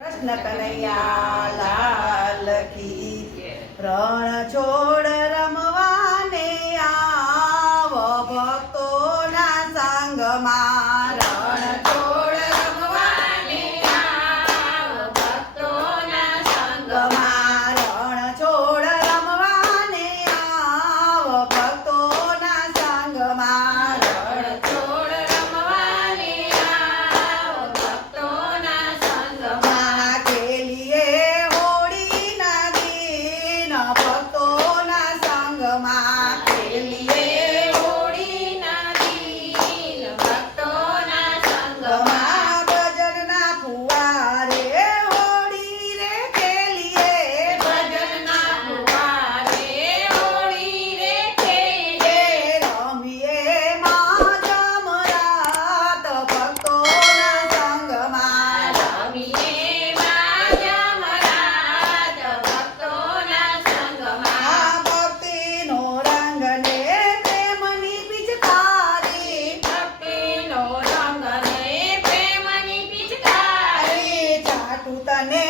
કૃષ્ણ કનૈયા લાલ કી રણ છોડ રમવાને આવો ભક્તોના સંગમાં રણ છોડ રમવાને આવો ભક્તોના સંગમાં રણ છોડ રમવાને આવો ભક્તોના સંગમાં રણ છોડ રમવાને આવો ભક્તોના સંગમાં ખેલીએ હોળીના દિન ભક્તોના સંગમાં ખેલીએ હોળીના દિન ભક્તોના સંગમાં ભજનના ફુવારે હોળી રે ખેલીએ ભજનના ફુવારે હોળી રે ખેલીએ રમીએ માં જમરાત ભક્તોના સંગમાં રમીએ માં જમરાત ભક્તોના સંગમાં ભક્તિનો રંગ ને પ્રેમની પિચકારી ભક્તિનો રંગ ને પ્રેમની પિચકારી ચાટુ તને